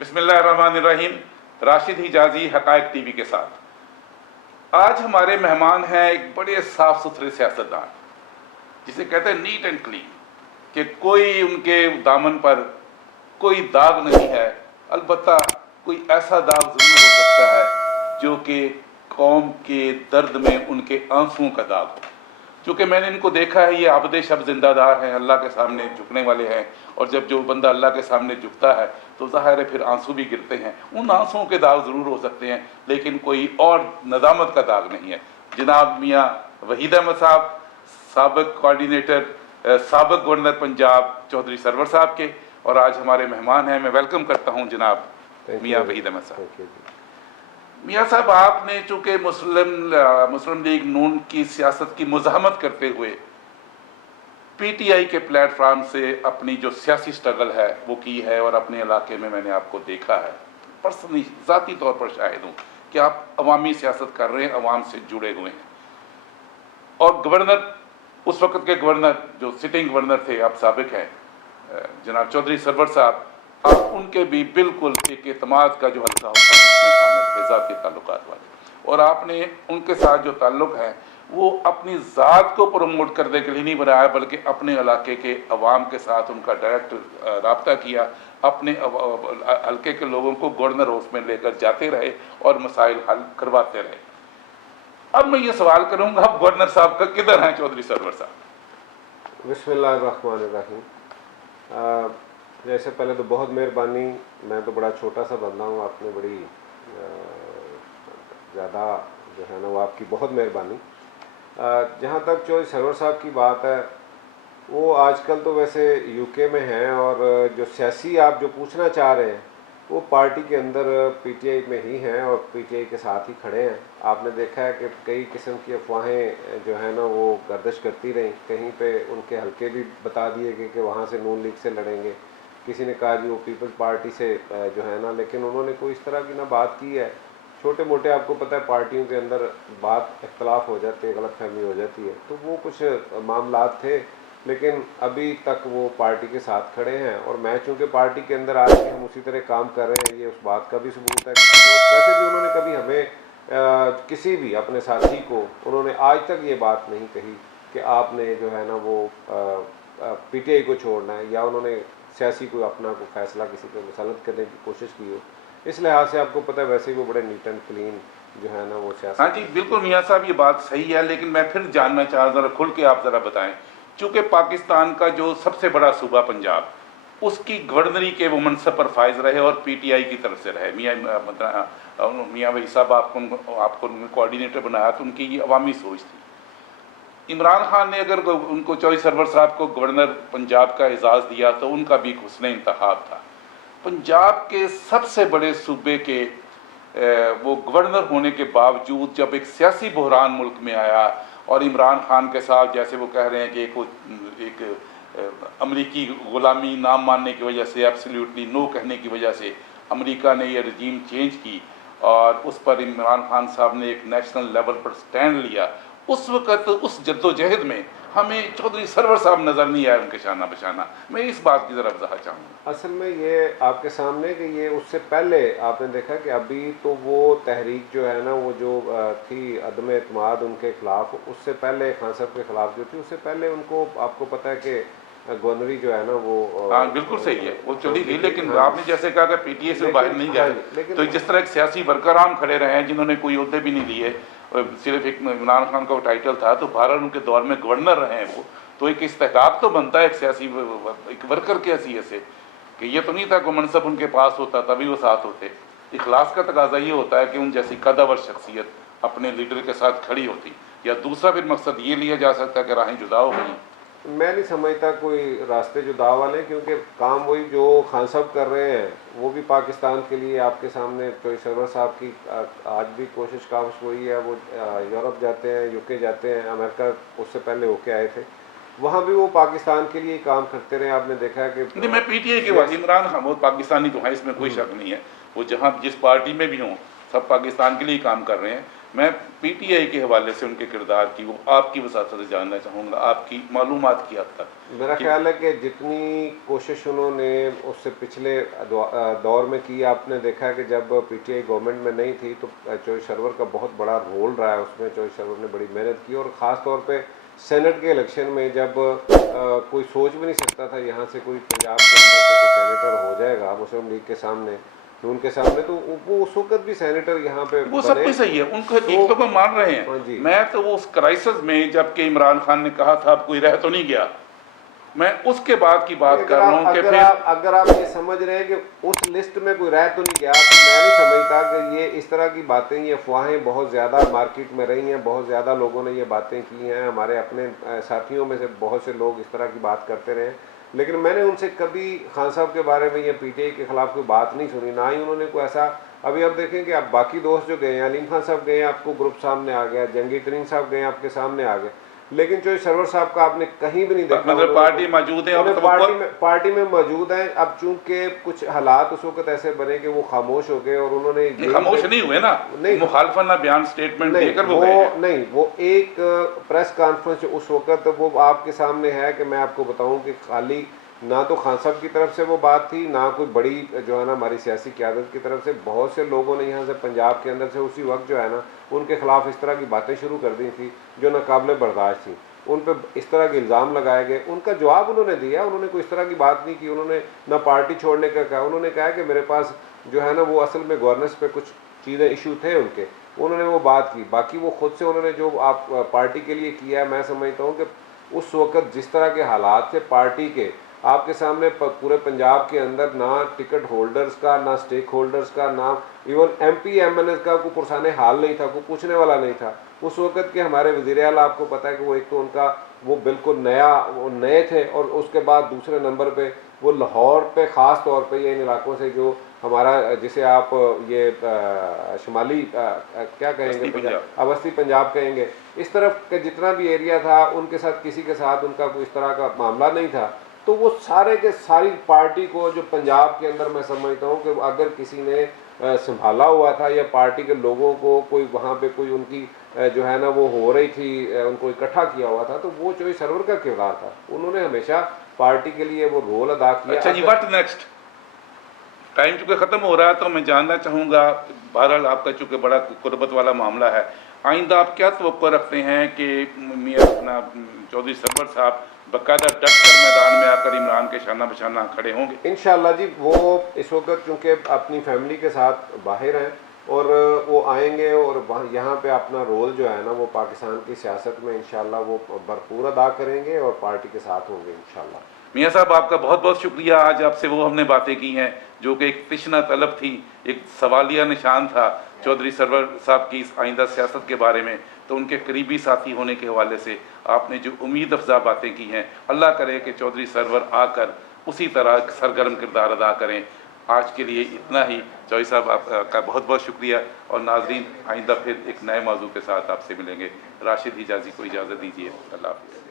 बिस्मिल्लाहिर्रहमानिर्रहीम। राशिद हिजाजी हकायक टीवी के साथ आज हमारे मेहमान हैं एक बड़े साफ सुथरे सियासतदान, जिसे कहते हैं नीट एंड क्लीन, कि कोई उनके दामन पर कोई दाग नहीं है। अलबत्ता कोई ऐसा दाग जरूर हो सकता है जो कि कौम के दर्द में उनके आंसुओं का दाग हो। क्योंकि मैंने इनको देखा है, ये आबदे शब जिंदादार हैं, अल्लाह के सामने झुकने वाले हैं। और जब जो बंदा अल्लाह के सामने झुकता है तो ज़ाहिर है फिर आंसू भी गिरते हैं। उन आंसुओं के दाग ज़रूर हो सकते हैं, लेकिन कोई और नदामत का दाग नहीं है। जनाब मियाँ वहीद अहमद साहब, साबिक कोऑर्डिनेटर, साबिक गवर्नर पंजाब चौधरी सरवर साहब के, और आज हमारे मेहमान हैं। मैं वेलकम करता हूँ जनाब मियाँ वहीद अहमद साहब। मियाँ साहब, आपने चूँकि मुस्लिम लीग नून की सियासत की मुज़ाहमत करते हुए पीटीआई के प्लेटफॉर्म से अपनी जो सियासी स्ट्रगल है वो की है, और अपने इलाके में मैंने आपको देखा है, पर्सनली ज़ाती तौर पर शाहिद हूँ कि आप अवामी सियासत कर रहे हैं, अवाम से जुड़े हुए हैं। और गवर्नर, उस वक्त के गवर्नर जो सिटिंग गवर्नर थे, आप साबिक हैं, जनाब चौधरी सरवर साहब, आप उनके भी बिल्कुल एक एतमाद का जो हल्का होता है उसमें शामिल थे, ज़ाती ताल्लुकात वाले। और आपने उनके साथ जो ताल्लुक़ है वो अपनी ज़ात को प्रमोट करने के लिए नहीं बनाया, बल्कि अपने इलाके के अवाम के साथ उनका डायरेक्ट रब्ता किया। अपने हल्के के लोगों को गवर्नर हाउस में लेकर जाते रहे और मसाइल हल करवाते रहे। अब मैं ये सवाल करूँगा, अब गवर्नर साहब का किधर हैं चौधरी सरवर साहब? बिस्मिल्लाहिर्रहमानिर्रहीम। जैसे पहले तो बहुत मेहरबानी, मैं तो बड़ा छोटा सा बंदा हूँ, आपने बड़ी ज़्यादा जो है ना वो आपकी बहुत मेहरबानी। जहाँ तक चौधरी सरवर साहब की बात है, वो आजकल तो वैसे यूके में हैं, और जो सियासी आप जो पूछना चाह रहे हैं वो पार्टी के अंदर पीटीआई में ही हैं और पीटीआई के साथ ही खड़े हैं। आपने देखा है कि कई किस्म की अफवाहें जो है ना वो गर्दिश करती रहीं। कहीं पे उनके हल्के भी बता दिए गए कि वहाँ से नून लीग से लड़ेंगे, किसी ने कहा जी वो पीपल्स पार्टी से जो है ना, लेकिन उन्होंने कोई इस तरह की ना बात की है। छोटे मोटे आपको पता है पार्टियों के अंदर बात इख्तलाफ हो जाती है, गलतफहमी हो जाती है, तो वो कुछ मामलात थे, लेकिन अभी तक वो पार्टी के साथ खड़े हैं। और मैं चूँकि पार्टी के अंदर आज भी हम उसी तरह काम कर रहे हैं, ये उस बात का भी सबूत है। वैसे भी उन्होंने कभी हमें किसी भी अपने साथी को उन्होंने आज तक ये बात नहीं कही कि आपने जो है ना वो पीटीआई को छोड़ना है, या उन्होंने सियासी कोई अपना कोई फैसला किसी पर मुसलत करने की कोशिश की हो। इस लिहाज से आपको पता है वैसे ही वो बड़े नीट एंड क्लीन जो है ना वो सियासत। हाँ जी, बिल्कुल मियाँ साहब, ये बात सही है, लेकिन मैं फिर जानना चाह रहा, ज़रा खुल के आप ज़रा बताएं। चूँकि पाकिस्तान का जो सबसे बड़ा सूबा पंजाब, उसकी गवर्नरी के वो मनसब पर फायज रहे और पीटीआई की तरफ से रहे। मियाँ वही साहब आपको कोऑर्डिनेटर बनाया तो उनकी ये अवामी सोच थी। इमरान खान ने अगर उनको चौधरी सरवर साहब को गवर्नर पंजाब का एजाज़ दिया तो उनका भी हुस्न इंतखाब था। पंजाब के सबसे बड़े सूबे के वो गवर्नर होने के बावजूद जब एक सियासी बहरान मुल्क में आया और इमरान खान के साथ, जैसे वो कह रहे हैं कि एक अमरीकी ग़ुलामी नाम मानने की वजह से, एब्सोल्युटली नो कहने की वजह से अमेरिका ने ये रजीम चेंज की, और उस पर इमरान खान साहब ने एक नेशनल लेवल पर स्टैंड लिया। उस वक़्त उस जद्दोजहद में हमें चौधरी सरवर साहब नज़र नहीं आए उनके शाना बशाना। मैं इस बात की ज़रा वजाहत चाहूँगा। असल में ये आपके सामने कि ये उससे पहले आपने देखा कि अभी तो वो तहरीक जो है ना वो जो थी अदम एतमाद उनके खिलाफ, उससे पहले खान साहब के खिलाफ जो थी, उससे पहले उनको आपको पता है कि गवर्नरी जो है ना वो हाँ बिल्कुल सही है, वो चली गई। लेकिन आपने जैसे कहा कि पीटीए से बाहर नहीं गए, तो जिस तरह एक सियासी वर्करान खड़े रहे हैं जिन्होंने कोई ओहदे भी नहीं लिए, सिर्फ एक इमरान खान का टाइटल था, तो भारत उनके दौर में गवर्नर रहे हैं वो, तो एक इस्तेहकाक तो बनता है एक सियासी एक वर्कर के हैसियत से, कि ये तो नहीं था कि मनसब उनके पास होता तभी वो साथ होते। इखलास का तकाजा ये होता है कि उन जैसी कदावर शख्सियत अपने लीडर के साथ खड़ी होती, या दूसरा फिर मकसद ये लिया जा सकता है कि राहें जुदा हो गई। मैं नहीं समझता कोई रास्ते जुदा वाले, क्योंकि काम वही जो खान साहब कर रहे हैं वो भी पाकिस्तान के लिए आपके सामने। तो सरवर साहब की आज भी कोशिश काश वही है, वो यूरोप जाते हैं, यूके जाते हैं, अमेरिका उससे पहले होके आए थे, वहाँ भी वो पाकिस्तान के लिए काम करते रहे। आपने देखा है कि नहीं, मैं पीटीआई के बाद इमरान खान वो पाकिस्तानी तो है, इसमें कोई शक नहीं है, वो जहाँ जिस पार्टी में भी हों सब पाकिस्तान के लिए काम कर रहे हैं। मैं पीटीआई के हवाले से उनके किरदार की वो आपकी वसात से जानना चाहूँगा, आपकी मालूमात की हद तक। मेरा ख्याल है कि जितनी कोशिश उन्होंने उससे पिछले दौर में की, आपने देखा कि जब पीटीआई गवर्नमेंट में नहीं थी तो चौधरी सरवर का बहुत बड़ा रोल रहा है उसमें। चौधरी सरवर ने बड़ी मेहनत की और ख़ास तौर पे सेनेट के इलेक्शन में जब कोई सोच भी नहीं सकता था यहाँ से कोई पंजाब के अंदर से कोई सेनेटर हो जाएगा मुस्लिम लीग के सामने, उनके सामने, तो वो उस वक्त भी सेनेटर यहाँ पे वो सब कुछ सही है, उनको एक तो वो मान रहे हाँ जी। हैं। मैं तो वो उस क्राइसिस में जबकि इमरान खान ने कहा था अब कोई रह तो नहीं गया, मैं उसके बाद की बात कर रहा हूँ कि फिर अगर आप ये समझ रहे हैं कि उस लिस्ट में कोई रह तो नहीं गया, तो मैं नहीं समझता कि ये इस तरह की बातें, ये अफवाहें बहुत ज़्यादा मार्केट में रही हैं, बहुत ज़्यादा लोगों ने ये बातें की हैं, हमारे अपने साथियों में से बहुत से लोग इस तरह की बात करते रहे, लेकिन मैंने उनसे कभी खान साहब के बारे में या पीटीआई के खिलाफ कोई बात नहीं सुनी, ना ही उन्होंने कोई ऐसा। अभी आप देखें कि आप बाकी दोस्त जो गए, अलीम खान साहब गए, आपको ग्रुप सामने आ गया, जंगी तरीन साहब गए, आपके सामने आ गए, लेकिन चौधरी सरवर साहब का आपने कहीं भी नहीं देखा। मतलब पार्टी मौजूद है और पार्टी में मौजूद है। अब चूंकि कुछ हालात उस वक्त ऐसे बने कि वो खामोश हो गए और उन्होंने खामोश नहीं हुए ना, नहीं मुखालफना बयान स्टेटमेंट देकर वो नहीं, वो एक प्रेस कॉन्फ्रेंस उस वक्त वो आपके सामने है कि मैं आपको बताऊं कि खाली ना तो खान साहब की तरफ से वो बात थी, ना कोई बड़ी जो है ना हमारी सियासी क़यादत की तरफ से। बहुत से लोगों ने यहाँ से पंजाब के अंदर से उसी वक्त जो है ना उनके खिलाफ इस तरह की बातें शुरू कर दी थी जो नाकाबिले बर्दाश्त थी, उन पर इस तरह के इल्ज़ाम लगाए गए। उनका जवाब उन्होंने दिया, उन्होंने कोई इस तरह की बात नहीं की, उन्होंने ना पार्टी छोड़ने का कहा, उन्होंने कहा कि मेरे पास जो है ना वो असल में गवर्नेंस पे कुछ चीज़ें इशू थे उनके, उन्होंने वो बात की। बाकी वो खुद से उन्होंने जो आप पार्टी के लिए किया है, मैं समझता हूँ कि उस वक्त जिस तरह के हालात थे पार्टी के, आपके सामने पूरे पंजाब के अंदर ना टिकट होल्डर्स का, ना स्टेक होल्डर्स का, ना इवन एमपी एमएनए का कोई पुरसाने हाल नहीं था, कोई पूछने वाला नहीं था। उस वक्त के हमारे वज़ीर आला, आपको पता है कि वो एक तो उनका वो बिल्कुल वो नए थे, और उसके बाद दूसरे नंबर पे वो लाहौर पे ख़ास तौर पे ये इन इलाकों से जो हमारा जिसे आप ये शुमाली क्या कहेंगे, अवस्थी पंजाब कहेंगे, इस तरफ के जितना भी एरिया था उनके साथ किसी के साथ उनका कोई इस तरह का मामला नहीं था। तो वो सारे के सारी पार्टी को जो पंजाब के अंदर मैं समझता हूँ कि अगर किसी ने संभाला हुआ था या पार्टी के लोगों को कोई वहाँ पे कोई उनकी जो है ना वो हो रही थी, उनको इकट्ठा किया हुआ था, तो वो चौधरी सरवर का किरदार था। उन्होंने हमेशा पार्टी के लिए वो रोल अदा किया। अच्छा जी, व्हाट नेक्स्ट? टाइम चूँकि ख़त्म हो रहा है तो मैं जानना चाहूँगा, बहरहाल आपका चूँकि बड़ा कुर्बत वाला मामला है, आइंदा आप क्या तवक्को रखते हैं कि मियाँ अपना चौधरी सरवर साहब बाकायदा डट कर मैदान में आकर इमरान के शाना बशाना खड़े होंगे? इंशाअल्लाह जी, वो इस वक्त चूँकि अपनी फैमिली के साथ बाहर हैं और वो आएंगे और यहाँ पे अपना रोल जो है ना वो पाकिस्तान की सियासत में इंशाअल्लाह वो भरपूर अदा करेंगे और पार्टी के साथ होंगे इंशाअल्लाह। मियाँ साहब, आपका बहुत बहुत शुक्रिया। आज आपसे वो हमने बातें की हैं जो कि एक तिश्ना तलब थी, एक सवालिया निशान था चौधरी सरवर साहब की इस आइंदा सियासत के बारे में, तो उनके करीबी साथी होने के हवाले से आपने जो उम्मीद अफजा बातें की हैं, अल्लाह करे कि चौधरी सरवर आकर उसी तरह सरगर्म किरदार अदा करें। आज के लिए इतना ही। चौधरी साहब, आपका बहुत बहुत शुक्रिया, और नाजरीन आइंदा फिर एक नए मौजू के साथ आपसे मिलेंगे। राशिद हिजाजी को इजाज़त दीजिए। अल्लाह हाफ़िज़।